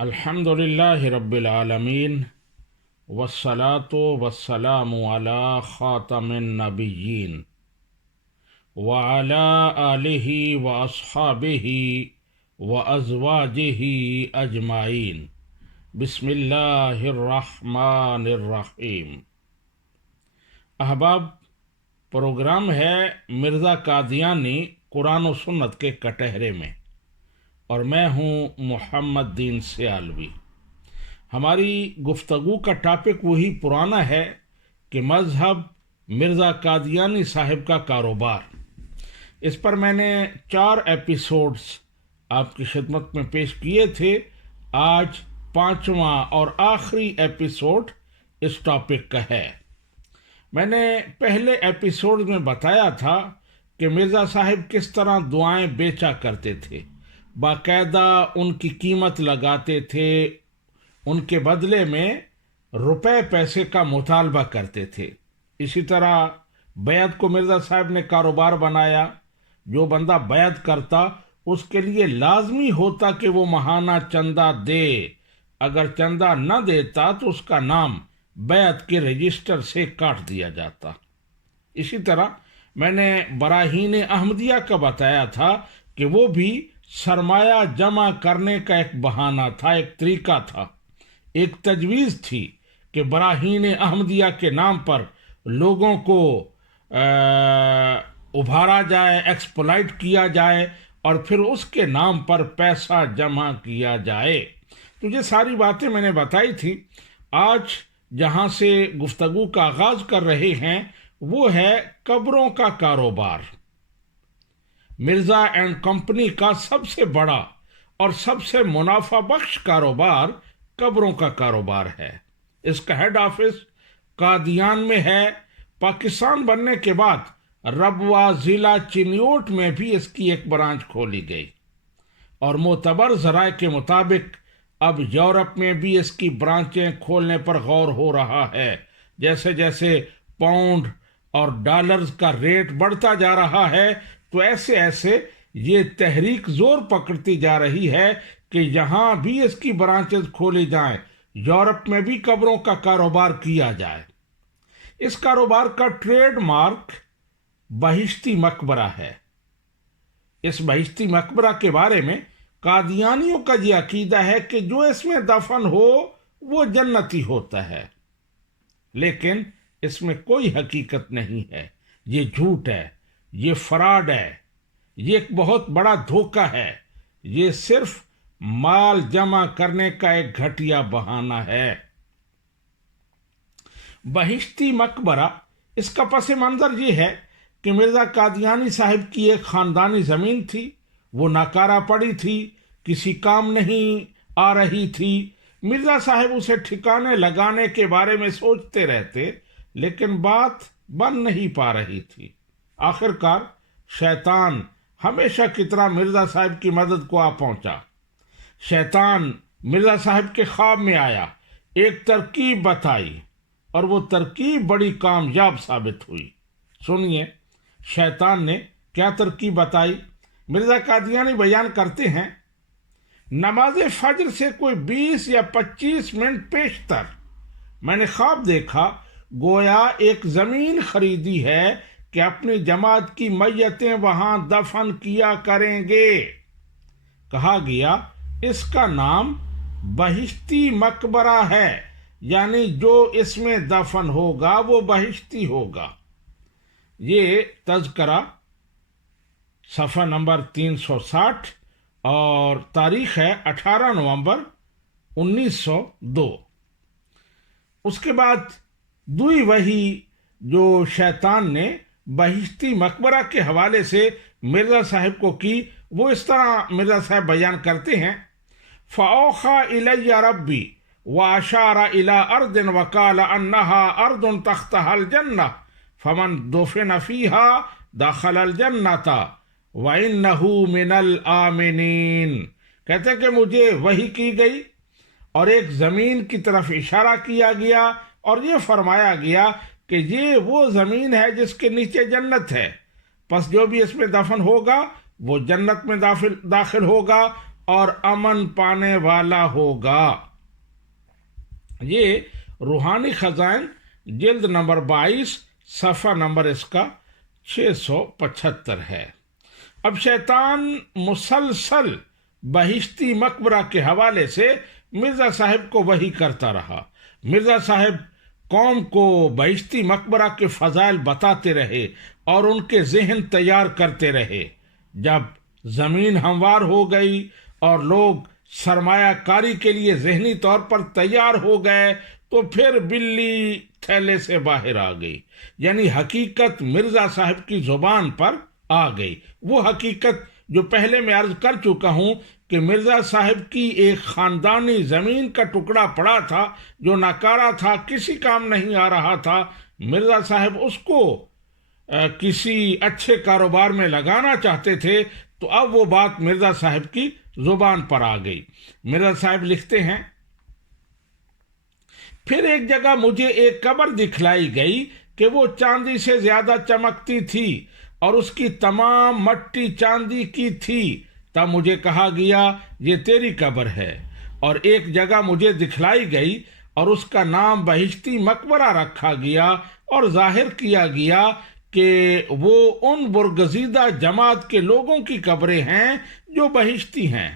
الحمدللہ رب العالمین والصلاة والسلام علی خاتم النبیین وعلی آلہ واصحابہ وازواجہ اجمعین۔ بسم اللہ الرحمن الرحیم۔ احباب، پروگرام ہے مرزا قادیانی قرآن و سنت کے کٹہرے میں، اور میں ہوں محمد دین سیالوی۔ ہماری گفتگو کا ٹاپک وہی پرانا ہے کہ مذہب مرزا قادیانی صاحب کا کاروبار۔ اس پر میں نے 4 ایپیسوڈز آپ کی خدمت میں پیش کیے تھے۔ آج 5واں اور آخری ایپیسوڈ اس ٹاپک کا ہے۔ میں نے پہلے ایپیسوڈ میں بتایا تھا کہ مرزا صاحب کس طرح دعائیں بیچا کرتے تھے، باقاعدہ ان کی قیمت لگاتے تھے، ان کے بدلے میں روپے پیسے کا مطالبہ کرتے تھے۔ اسی طرح بیعت کو مرزا صاحب نے کاروبار بنایا۔ جو بندہ بیعت کرتا اس کے لیے لازمی ہوتا کہ وہ ماہانہ چندہ دے، اگر چندہ نہ دیتا تو اس کا نام بیعت کے رجسٹر سے کاٹ دیا جاتا۔ اسی طرح میں نے براہین احمدیہ کا بتایا تھا کہ وہ بھی سرمایہ جمع کرنے کا ایک بہانہ تھا، ایک طریقہ تھا، ایک تجویز تھی کہ براہین احمدیہ کے نام پر لوگوں کو ابھارا جائے، ایکسپلائٹ کیا جائے، اور پھر اس کے نام پر پیسہ جمع کیا جائے۔ تو یہ ساری باتیں میں نے بتائی تھی۔ آج جہاں سے گفتگو کا آغاز کر رہے ہیں وہ ہے قبروں کا کاروبار۔ مرزا اینڈ کمپنی کا سب سے بڑا اور سب سے منافع بخش کاروبار قبروں کا کاروبار ہے۔ اس کا ہیڈ آفس قادیان میں ہے۔ پاکستان بننے کے بعد ربوہ ضلع چنیوٹ میں بھی اس کی ایک برانچ کھولی گئی، اور معتبر ذرائع کے مطابق اب یورپ میں بھی اس کی برانچیں کھولنے پر غور ہو رہا ہے۔ جیسے جیسے پاؤنڈ اور ڈالرز کا ریٹ بڑھتا جا رہا ہے تو ایسے ایسے یہ تحریک زور پکڑتی جا رہی ہے کہ یہاں بھی اس کی برانچز کھولی جائیں، یورپ میں بھی قبروں کا کاروبار کیا جائے۔ اس کاروبار کا ٹریڈ مارک بہشتی مقبرہ ہے۔ اس بہشتی مقبرہ کے بارے میں قادیانیوں کا یہ عقیدہ ہے کہ جو اس میں دفن ہو وہ جنتی ہوتا ہے، لیکن اس میں کوئی حقیقت نہیں ہے۔ یہ جھوٹ ہے، یہ فراڈ ہے، یہ ایک بہت بڑا دھوکہ ہے، یہ صرف مال جمع کرنے کا ایک گھٹیا بہانہ ہے۔ بہشتی مقبرہ، اس کا پس منظر یہ ہے کہ مرزا قادیانی صاحب کی ایک خاندانی زمین تھی، وہ ناکارہ پڑی تھی، کسی کام نہیں آ رہی تھی۔ مرزا صاحب اسے ٹھکانے لگانے کے بارے میں سوچتے رہتے، لیکن بات بن نہیں پا رہی تھی۔ آخرکار شیطان ہمیشہ کی طرح مرزا صاحب کی مدد کو آ پہنچا۔ شیطان مرزا صاحب کے خواب میں آیا، ایک ترکیب بتائی، اور وہ ترکیب بڑی کامیاب ثابت ہوئی۔ سنیے شیطان نے کیا ترکیب بتائی۔ مرزا قادیانی بیان کرتے ہیں، نماز فجر سے کوئی 20 یا 25 منٹ پیشتر میں نے خواب دیکھا، گویا ایک زمین خریدی ہے کہ اپنی جماعت کی میتیں وہاں دفن کیا کریں گے۔ کہا گیا اس کا نام بہشتی مقبرہ ہے، یعنی جو اس میں دفن ہوگا وہ بہشتی ہوگا۔ یہ تذکرہ صفحہ نمبر 360 اور تاریخ ہے 18 نومبر 1902۔ اس کے بعد دوئی وحی جو شیطان نے بہشتی مقبرہ کے حوالے سے مرزا صاحب کو کی، وہ اس طرح مرزا صاحب بیان کرتے ہیں، فَأَوْحَى إِلَيَّ رَبِّي وَأَشَارَ إِلَىٰ أَرْضٍ وَقَالَ أَنَّهَا أَرْضٌ تَحْتَهَا الْجَنَّةُ فَمَنْ دُفِنَ فِيهَا دَخَلَ الْجَنَّةَ وَإِنَّهُ مِنَ الْآمِنِينَ۔ کہتے ہیں کہ مجھے وحی کی گئی اور ایک زمین کی طرف اشارہ کیا گیا اور یہ فرمایا گیا کہ یہ وہ زمین ہے جس کے نیچے جنت ہے، پس جو بھی اس میں دفن ہوگا وہ جنت میں داخل ہوگا، اور امن پانے والا ہوگا۔ یہ روحانی خزائن جلد نمبر 22 صفحہ نمبر اس کا 675 ہے۔ اب شیطان مسلسل بہشتی مقبرہ کے حوالے سے مرزا صاحب کو وحی کرتا رہا۔ مرزا صاحب قوم کو بہشتی مقبرہ کے فضائل بتاتے رہے اور ان کے ذہن تیار کرتے رہے۔ جب زمین ہموار ہو گئی اور لوگ سرمایہ کاری کے لیے ذہنی طور پر تیار ہو گئے تو پھر بلی تھیلے سے باہر آ گئی، یعنی حقیقت مرزا صاحب کی زبان پر آ گئی۔ وہ حقیقت جو پہلے میں عرض کر چکا ہوں کہ مرزا صاحب کی ایک خاندانی زمین کا ٹکڑا پڑا تھا جو ناکارہ تھا، کسی کام نہیں آ رہا تھا۔ مرزا صاحب اس کو کسی اچھے کاروبار میں لگانا چاہتے تھے، تو اب وہ بات مرزا صاحب کی زبان پر آ گئی۔ مرزا صاحب لکھتے ہیں، پھر ایک جگہ مجھے ایک قبر دکھلائی گئی کہ وہ چاندی سے زیادہ چمکتی تھی اور اس کی تمام مٹی چاندی کی تھی۔ تب مجھے کہا گیا یہ تیری قبر ہے۔ اور ایک جگہ مجھے دکھلائی گئی اور اس کا نام بہشتی مقبرہ رکھا گیا اور ظاہر کیا گیا کہ وہ ان برگزیدہ جماعت کے لوگوں کی قبریں ہیں جو بہشتی ہیں۔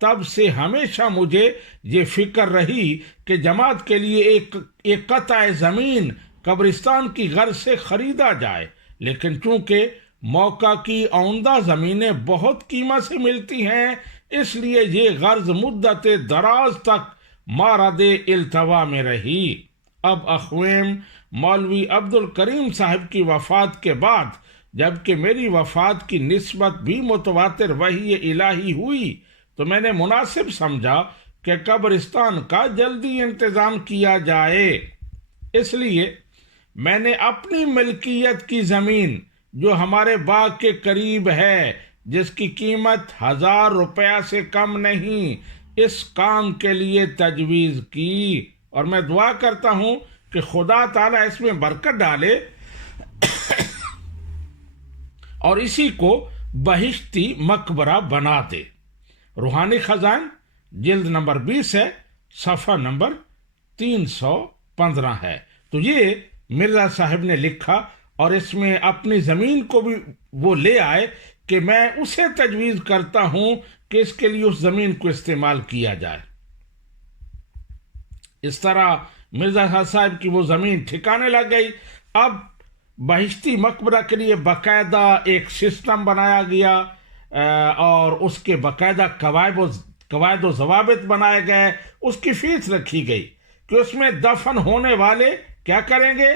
تب سے ہمیشہ مجھے یہ فکر رہی کہ جماعت کے لیے ایک قطع زمین قبرستان کی غرض سے خریدا جائے، لیکن چونکہ موقع کی عمدہ زمینیں بہت قیمت سے ملتی ہیں، اس لیے یہ غرض مدت دراز تک مارد التوا میں رہی۔ اب اخویم مولوی عبد الکریم صاحب کی وفات کے بعد، جبکہ میری وفات کی نسبت بھی متواتر وحی الہی ہوئی، تو میں نے مناسب سمجھا کہ قبرستان کا جلدی انتظام کیا جائے۔ اس لیے میں نے اپنی ملکیت کی زمین جو ہمارے باغ کے قریب ہے، جس کی قیمت 1000 روپیہ سے کم نہیں، اس کام کے لیے تجویز کی، اور میں دعا کرتا ہوں کہ خدا تعالیٰ اس میں برکت ڈالے اور اسی کو بہشتی مقبرہ بنا دے۔ روحانی خزائن جلد نمبر 20 ہے، صفحہ نمبر 315 ہے۔ تو یہ مرزا صاحب نے لکھا اور اس میں اپنی زمین کو بھی وہ لے آئے کہ میں اسے تجویز کرتا ہوں کہ اس کے لیے اس زمین کو استعمال کیا جائے۔ اس طرح مرزا صاحب کی وہ زمین ٹھکانے لگ گئی۔ اب بہشتی مقبرہ کے لیے باقاعدہ ایک سسٹم بنایا گیا اور اس کے باقاعدہ قواعد و ضوابط بنائے گئے، اس کی فیس رکھی گئی کہ اس میں دفن ہونے والے کیا کریں گے۔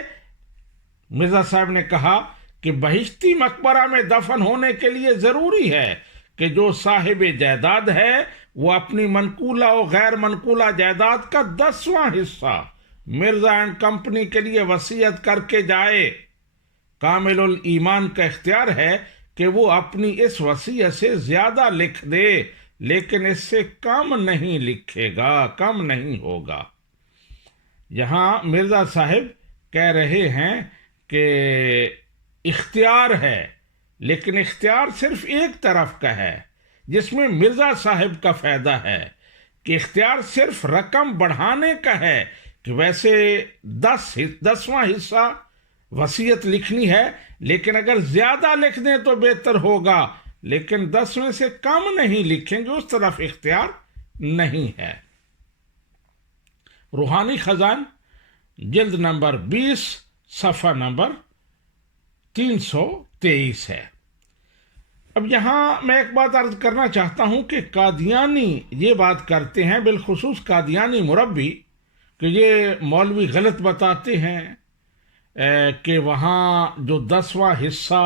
مرزا صاحب نے کہا کہ بہشتی مقبرہ میں دفن ہونے کے لیے ضروری ہے کہ جو صاحب جائیداد ہے وہ اپنی منقولہ و غیر منقولہ جائیداد کا 10واں حصہ مرزا اینڈ کمپنی کے لیے وصیت کر کے جائے۔ کامل الایمان کا اختیار ہے کہ وہ اپنی اس وصیت سے زیادہ لکھ دے، لیکن اس سے کم نہیں لکھے گا، کم نہیں ہوگا۔ یہاں مرزا صاحب کہہ رہے ہیں کہ اختیار ہے، لیکن اختیار صرف ایک طرف کا ہے، جس میں مرزا صاحب کا فائدہ ہے کہ اختیار صرف رقم بڑھانے کا ہے کہ ویسے 10واں حصہ وصیت لکھنی ہے، لیکن اگر زیادہ لکھ دیں تو بہتر ہوگا، لیکن 10 میں سے کم نہیں لکھیں گے، اس طرف اختیار نہیں ہے۔ روحانی خزائن جلد نمبر 20 صفحہ نمبر 323 ہے۔ اب یہاں میں ایک بات عرض کرنا چاہتا ہوں کہ قادیانی یہ بات کرتے ہیں، بالخصوص قادیانی مربی، کہ یہ مولوی غلط بتاتے ہیں کہ وہاں جو 10واں حصہ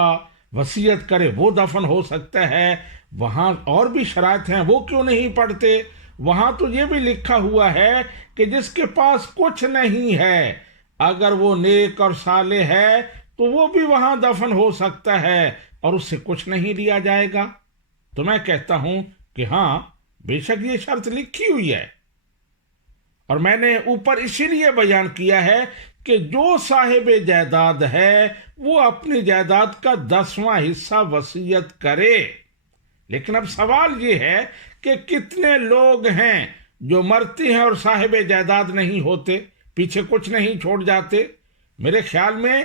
وصیت کرے وہ دفن ہو سکتا ہے، وہاں اور بھی شرائط ہیں، وہ کیوں نہیں پڑھتے؟ وہاں تو یہ بھی لکھا ہوا ہے کہ جس کے پاس کچھ نہیں ہے اگر وہ نیک اور صالح ہے تو وہ بھی وہاں دفن ہو سکتا ہے اور اس سے کچھ نہیں لیا جائے گا۔ تو میں کہتا ہوں کہ ہاں، بے شک یہ شرط لکھی ہوئی ہے، اور میں نے اوپر اسی لیے بیان کیا ہے کہ جو صاحب جائیداد ہے وہ اپنی جائیداد کا 10واں حصہ وصیت کرے۔ لیکن اب سوال یہ ہے کہ کتنے لوگ ہیں جو مرتے ہیں اور صاحب جائیداد نہیں ہوتے، پیچھے کچھ نہیں چھوڑ جاتے؟ میرے خیال میں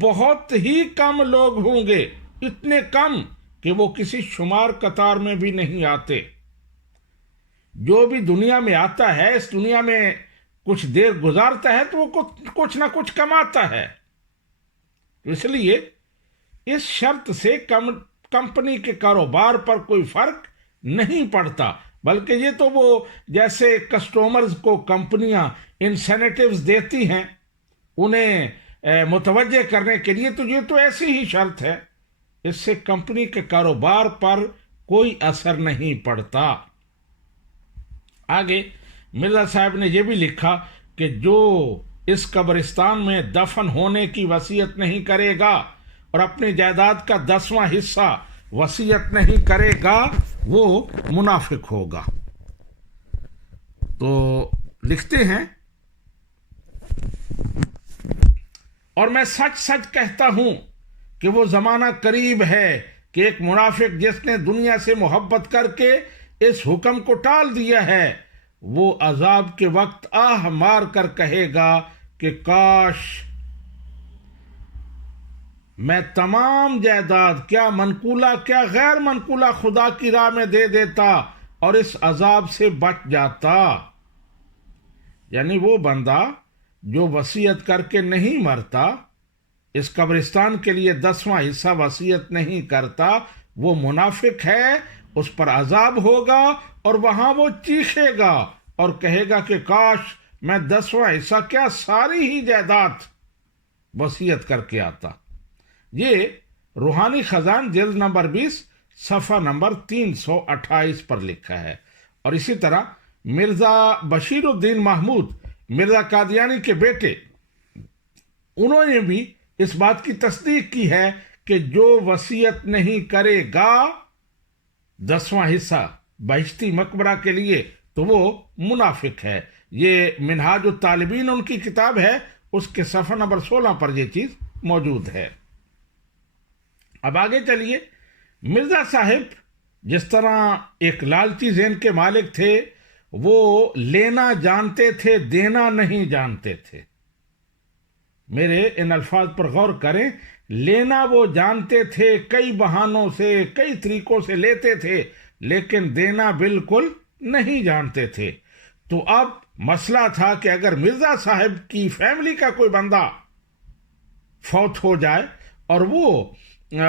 بہت ہی کم لوگ ہوں گے، اتنے کم کہ وہ کسی شمار قطار میں بھی نہیں آتے۔ جو بھی دنیا میں آتا ہے، اس دنیا میں کچھ دیر گزارتا ہے تو وہ کچھ نہ کچھ کماتا ہے۔ اس لیے اس شرط سے کمپنی کے کاروبار پر کوئی فرق نہیں پڑتا، بلکہ یہ تو وہ جیسے کسٹمرز کو کمپنیاں انسینٹیوز دیتی ہیں انہیں متوجہ کرنے کے لیے، تو یہ تو ایسی ہی شرط ہے، اس سے کمپنی کے کاروبار پر کوئی اثر نہیں پڑتا۔ آگے مرزا صاحب نے یہ بھی لکھا کہ جو اس قبرستان میں دفن ہونے کی وصیت نہیں کرے گا اور اپنی جائیداد کا 10واں حصہ وصیت نہیں کرے گا وہ منافق ہوگا۔ تو لکھتے ہیں، اور میں سچ سچ کہتا ہوں کہ وہ زمانہ قریب ہے کہ ایک منافق جس نے دنیا سے محبت کر کے اس حکم کو ٹال دیا ہے، وہ عذاب کے وقت آہ مار کر کہے گا کہ کاش میں تمام جائیداد، کیا منقولہ کیا غیر منقولہ، خدا کی راہ میں دے دیتا اور اس عذاب سے بچ جاتا۔ یعنی وہ بندہ جو وصیت کر کے نہیں مرتا، اس قبرستان کے لیے 10واں حصہ وصیت نہیں کرتا، وہ منافق ہے، اس پر عذاب ہوگا اور وہاں وہ چیخے گا اور کہے گا کہ کاش میں 10واں حصہ کیا ساری ہی جائیداد وصیت کر کے آتا۔ یہ روحانی خزان جلد نمبر 20 صفحہ نمبر 328 پر لکھا ہے۔ اور اسی طرح مرزا بشیر الدین محمود مرزا قادیانی کے بیٹے، انہوں نے بھی اس بات کی تصدیق کی ہے کہ جو وصیت نہیں کرے گا 10واں حصہ بہشتی مقبرہ کے لیے تو وہ منافق ہے۔ یہ منہاج الطالبین ان کی کتاب ہے، اس کے صفحہ نمبر 16 پر یہ چیز موجود ہے۔ اب آگے چلیے، مرزا صاحب جس طرح ایک لالچی ذہن کے مالک تھے، وہ لینا جانتے تھے، دینا نہیں جانتے تھے۔ میرے ان الفاظ پر غور کریں، لینا وہ جانتے تھے، کئی بہانوں سے، کئی طریقوں سے لیتے تھے، لیکن دینا بالکل نہیں جانتے تھے۔ تو اب مسئلہ تھا کہ اگر مرزا صاحب کی فیملی کا کوئی بندہ فوت ہو جائے اور وہ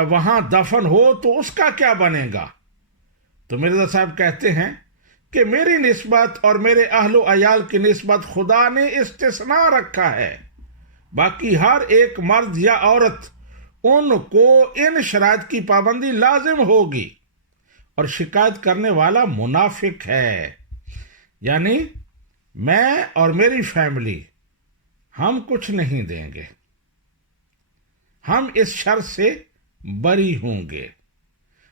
وہاں دفن ہو تو اس کا کیا بنے گا؟ تو مرزا صاحب کہتے ہیں کہ میری نسبت اور میرے اہل و عیال کی نسبت خدا نے استثناء رکھا ہے، باقی ہر ایک مرد یا عورت ان کو ان شرائط کی پابندی لازم ہوگی، اور شکایت کرنے والا منافق ہے۔ یعنی میں اور میری فیملی ہم کچھ نہیں دیں گے، ہم اس شرط سے بری ہوں گے،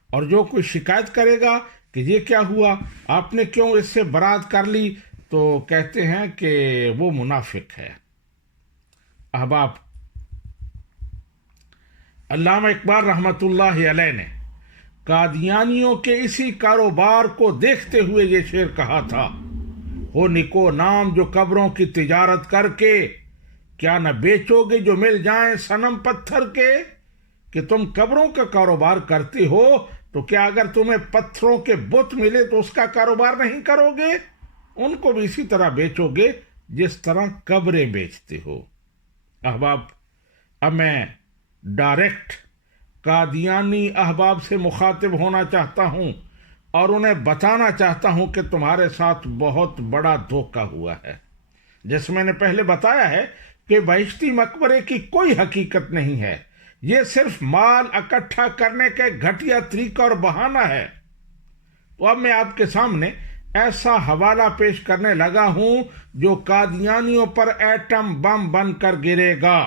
اور جو کوئی شکایت کرے گا کہ یہ کیا ہوا، آپ نے کیوں اس سے برات کر لی، تو کہتے ہیں کہ وہ منافق ہے۔ احباب، علامہ اقبال رحمۃ اللہ علیہ نے قادیانیوں کے اسی کاروبار کو دیکھتے ہوئے یہ شعر کہا تھا، ہو نکو نام جو قبروں کی تجارت کر کے، کیا نہ بیچو گے جو مل جائیں صنم پتھر کے۔ کہ تم قبروں کا کاروبار کرتے ہو تو کیا اگر تمہیں پتھروں کے بت ملے تو اس کا کاروبار نہیں کرو گے؟ ان کو بھی اسی طرح بیچو گے جس طرح قبریں بیچتے ہو۔ احباب، اب میں ڈائریکٹ قادیانی احباب سے مخاطب ہونا چاہتا ہوں اور انہیں بتانا چاہتا ہوں کہ تمہارے ساتھ بہت بڑا دھوکہ ہوا ہے۔ جیسے میں نے پہلے بتایا ہے کہ بہشتی مقبرے کی کوئی حقیقت نہیں ہے، یہ صرف مال اکٹھا کرنے کے گھٹیا طریقہ اور بہانہ ہے۔ تو اب میں آپ کے سامنے ایسا حوالہ پیش کرنے لگا ہوں جو قادیانیوں پر ایٹم بم بن کر گرے گا۔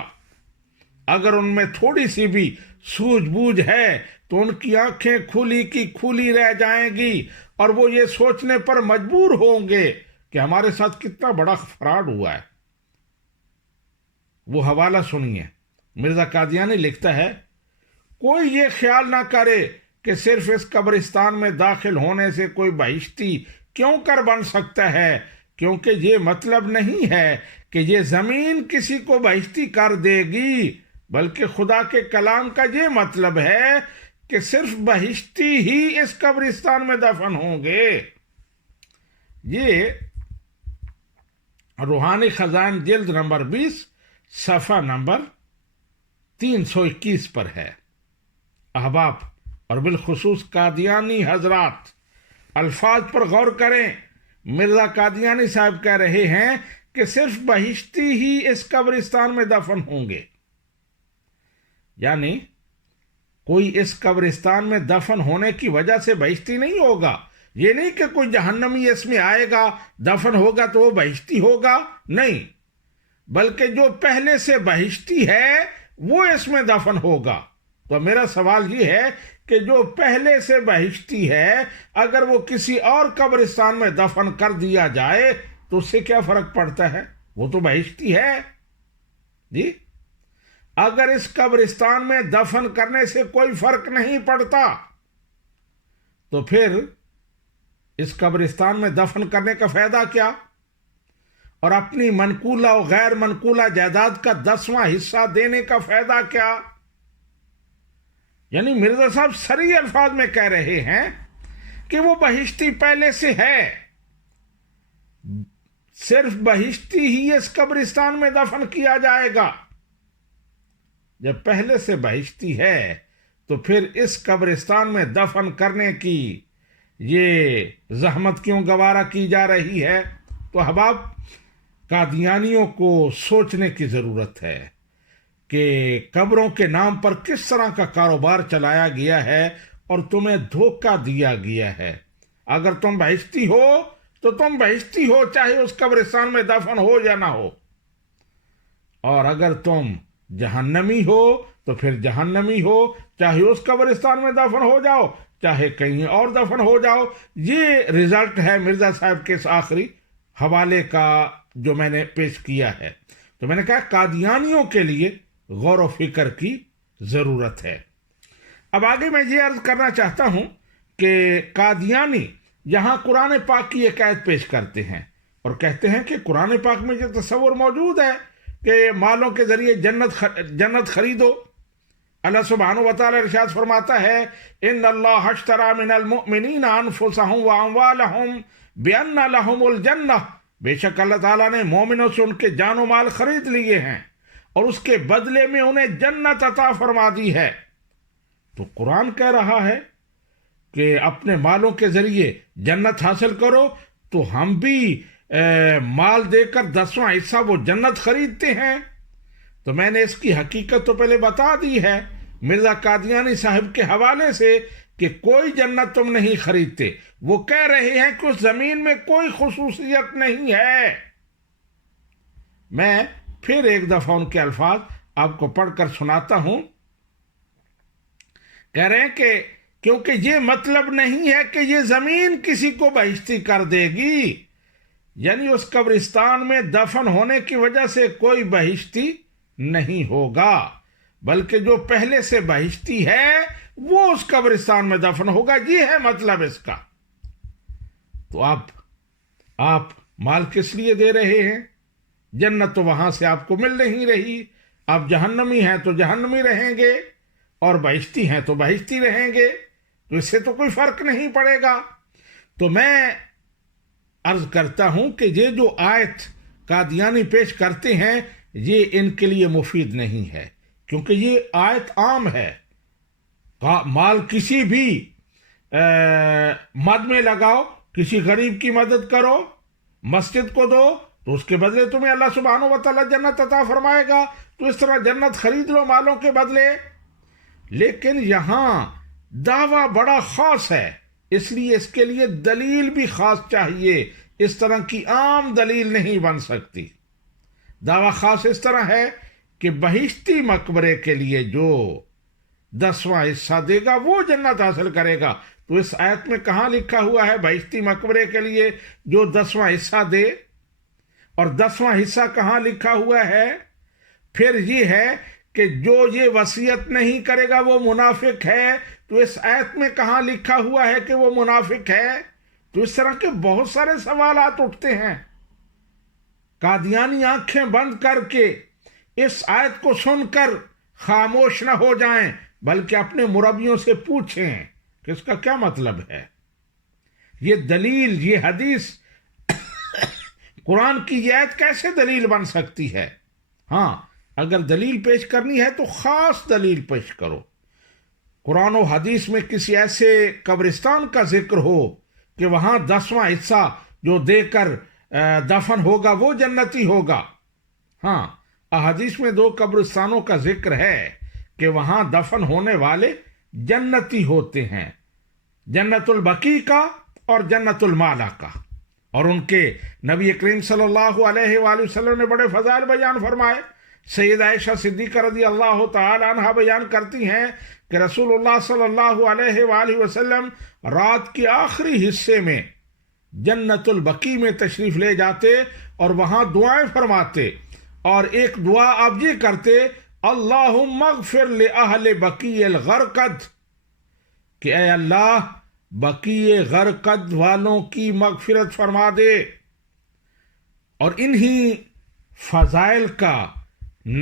اگر ان میں تھوڑی سی بھی سوجھ بوجھ ہے تو ان کی آنکھیں کھلی کی کھلی رہ جائیں گی اور وہ یہ سوچنے پر مجبور ہوں گے کہ ہمارے ساتھ کتنا بڑا فراڈ ہوا ہے۔ وہ حوالہ سنیے۔ مرزا قادیانی لکھتا ہے، کوئی یہ خیال نہ کرے کہ صرف اس قبرستان میں داخل ہونے سے کوئی بہشتی کیوں کر بن سکتا ہے، کیونکہ یہ مطلب نہیں ہے کہ یہ زمین کسی کو بہشتی کر دے گی، بلکہ خدا کے کلام کا یہ مطلب ہے کہ صرف بہشتی ہی اس قبرستان میں دفن ہوں گے۔ یہ روحانی خزائن جلد نمبر 20 صفحہ نمبر 321 پر ہے۔ احباب اور بالخصوص قادیانی حضرات، الفاظ پر غور کریں۔ مرزا قادیانی صاحب کہہ رہے ہیں کہ صرف بہشتی ہی اس قبرستان میں دفن ہوں گے، یعنی کوئی اس قبرستان میں دفن ہونے کی وجہ سے بہشتی نہیں ہوگا۔ یہ نہیں کہ کوئی جہنمی اس میں آئے گا، دفن ہوگا تو وہ بہشتی ہوگا، نہیں، بلکہ جو پہلے سے بہشتی ہے وہ اس میں دفن ہوگا۔ تو میرا سوال یہ ہے کہ جو پہلے سے بہشتی ہے اگر وہ کسی اور قبرستان میں دفن کر دیا جائے تو اس سے کیا فرق پڑتا ہے؟ وہ تو بہشتی ہے جی۔ اگر اس قبرستان میں دفن کرنے سے کوئی فرق نہیں پڑتا تو پھر اس قبرستان میں دفن کرنے کا فائدہ کیا؟ اور اپنی منقولہ و غیر منقولہ جائیداد کا 10واں حصہ دینے کا فائدہ کیا؟ یعنی مرزا صاحب صریح الفاظ میں کہہ رہے ہیں کہ وہ بہشتی پہلے سے ہے، صرف بہشتی ہی اس قبرستان میں دفن کیا جائے گا۔ جب پہلے سے بہشتی ہے تو پھر اس قبرستان میں دفن کرنے کی یہ زحمت کیوں گوارا کی جا رہی ہے؟ تو احباب، قادیانیوں کو سوچنے کی ضرورت ہے کہ قبروں کے نام پر کس طرح کا کاروبار چلایا گیا ہے اور تمہیں دھوکہ دیا گیا ہے۔ اگر تم بہشتی ہو تو تم بہشتی ہو، چاہے اس قبرستان میں دفن ہو یا نہ ہو، اور اگر تم جہنمی ہو تو پھر جہنمی ہو، چاہے اس قبرستان میں دفن ہو جاؤ چاہے کہیں اور دفن ہو جاؤ۔ یہ رزلٹ ہے مرزا صاحب کے اس آخری حوالے کا جو میں نے پیش کیا ہے۔ تو میں نے کہا قادیانیوں کے لیے غور و فکر کی ضرورت ہے۔ اب آگے میں یہ عرض کرنا چاہتا ہوں کہ قادیانی یہاں قرآن پاک کی ایک آیت پیش کرتے ہیں اور کہتے ہیں کہ قرآن پاک میں یہ تصور موجود ہے کہ مالوں کے ذریعے جنت خریدو۔ اللہ سبحانہ و تعالی ارشاد فرماتا ہے ان اللہ اشتری من المؤمنین انفسهم واموالهم بان لهم الجنہ، بے شک اللہ تعالیٰ نے مومنوں سے ان کے جان و مال خرید لیے ہیں اور اس کے بدلے میں انہیں جنت عطا فرما دی ہے۔ تو قرآن کہہ رہا ہے کہ اپنے مالوں کے ذریعے جنت حاصل کرو، تو ہم بھی مال دے کر 10واں حصہ وہ جنت خریدتے ہیں۔ تو میں نے اس کی حقیقت تو پہلے بتا دی ہے مرزا قادیانی صاحب کے حوالے سے کہ کوئی جنت تم نہیں خریدتے۔ وہ کہہ رہے ہیں کہ اس زمین میں کوئی خصوصیت نہیں ہے۔ میں پھر ایک دفعہ ان کے الفاظ آپ کو پڑھ کر سناتا ہوں۔ کہہ رہے ہیں کہ کیونکہ یہ مطلب نہیں ہے کہ یہ زمین کسی کو بہشتی کر دے گی، یعنی اس قبرستان میں دفن ہونے کی وجہ سے کوئی بہشتی نہیں ہوگا، بلکہ جو پہلے سے بہشتی ہے وہ اس قبرستان میں دفن ہوگا۔ یہ ہے مطلب اس کا۔ تو آپ مال کس لیے دے رہے ہیں؟ جنت تو وہاں سے آپ کو مل نہیں رہی۔ آپ جہنمی ہیں تو جہنمی رہیں گے اور بہشتی ہیں تو بہشتی رہیں گے، تو اس سے تو کوئی فرق نہیں پڑے گا۔ تو میں عرض کرتا ہوں کہ یہ جو آیت قادیانی پیش کرتے ہیں یہ ان کے لیے مفید نہیں ہے، کیونکہ یہ آیت عام ہے۔ مال کسی بھی مد میں لگاؤ، کسی غریب کی مدد کرو، مسجد کو دو، تو اس کے بدلے تمہیں اللہ سبحانہ و تعالیٰ جنت عطا فرمائے گا۔ تو اس طرح جنت خرید لو مالوں کے بدلے۔ لیکن یہاں دعویٰ بڑا خاص ہے، اس لیے اس کے لیے دلیل بھی خاص چاہیے، اس طرح کی عام دلیل نہیں بن سکتی۔ دعویٰ خاص اس طرح ہے کہ بہشتی مقبرے کے لیے جو 10واں حصہ دے گا وہ جنت حاصل کرے گا۔ تو اس آیت میں کہاں لکھا ہوا ہے بہشتی مقبرے کے لیے جو 10واں حصہ دے؟ اور 10واں حصہ کہاں لکھا ہوا ہے؟ پھر یہ ہے کہ جو یہ وصیت نہیں کرے گا وہ منافق ہے، تو اس آیت میں کہاں لکھا ہوا ہے کہ وہ منافق ہے؟ تو اس طرح کے بہت سارے سوالات اٹھتے ہیں۔ قادیانی آنکھیں بند کر کے اس آیت کو سن کر خاموش نہ ہو جائیں، بلکہ اپنے مربیوں سے پوچھیں کہ اس کا کیا مطلب ہے، یہ دلیل، یہ حدیث، قرآن کی یہ آیت کیسے دلیل بن سکتی ہے؟ ہاں، اگر دلیل پیش کرنی ہے تو خاص دلیل پیش کرو۔ قرآن و حدیث میں کسی ایسے قبرستان کا ذکر ہو کہ وہاں 10واں حصہ جو دے کر دفن ہوگا وہ جنتی ہوگا۔ ہاں، احادیث میں 2 قبرستانوں کا ذکر ہے کہ وہاں دفن ہونے والے جنتی ہوتے ہیں، جنت البقیع کا اور جنت المالا کا، اور ان کے نبی کریم صلی اللہ علیہ وآلہ وسلم نے بڑے فضائل بیان فرمائے۔ سید عائشہ صدیقہ رضی اللہ تعالی عنہا بیان کرتی ہیں کہ رسول اللہ صلی اللہ علیہ وآلہ وسلم رات کے آخری حصے میں جنت البقیع میں تشریف لے جاتے اور وہاں دعائیں فرماتے، اور ایک دعا آپ یہ کرتے، اللہم اغفر لأہل بقیع الغرقد، کہ اے اللہ بقیع غرقد والوں کی مغفرت فرما دے۔ اور انہی فضائل کا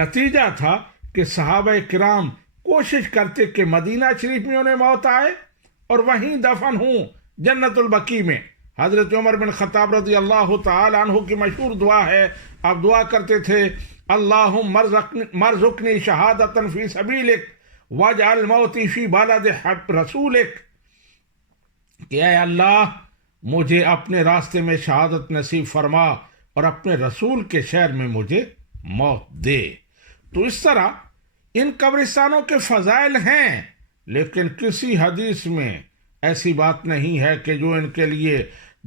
نتیجہ تھا کہ صحابہ کرام کوشش کرتے کہ مدینہ شریف میں انہیں موت آئے اور وہیں دفن ہوں جنت البقیع میں۔ حضرت عمر بن خطاب رضی اللہ تعالی عنہ کی مشہور دعا ہے، آپ دعا کرتے تھے، اللہم مرزقنی شہادتا فی سبیلک واجعل موتی فی بلد رسولک، کہ اے اللہ مجھے اپنے راستے میں شہادت نصیب فرما اور اپنے رسول کے شہر میں مجھے موت دے۔ تو اس طرح ان قبرستانوں کے فضائل ہیں، لیکن کسی حدیث میں ایسی بات نہیں ہے کہ جو ان کے لیے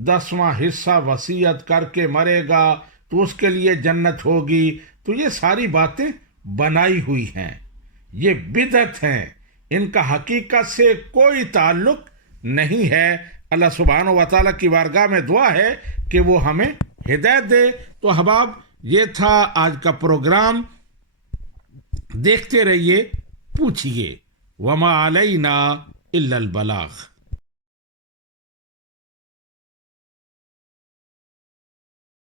10واں حصہ وصیت کر کے مرے گا تو اس کے لیے جنت ہوگی۔ تو یہ ساری باتیں بنائی ہوئی ہیں، یہ بدعت ہیں، ان کا حقیقت سے کوئی تعلق نہیں ہے۔ اللہ سبحانہ و تعالیٰ کی بارگاہ میں دعا ہے کہ وہ ہمیں ہدایت دے۔ تو احباب، یہ تھا آج کا پروگرام، دیکھتے رہیے، پوچھئے، وما علینا الا البلاغ۔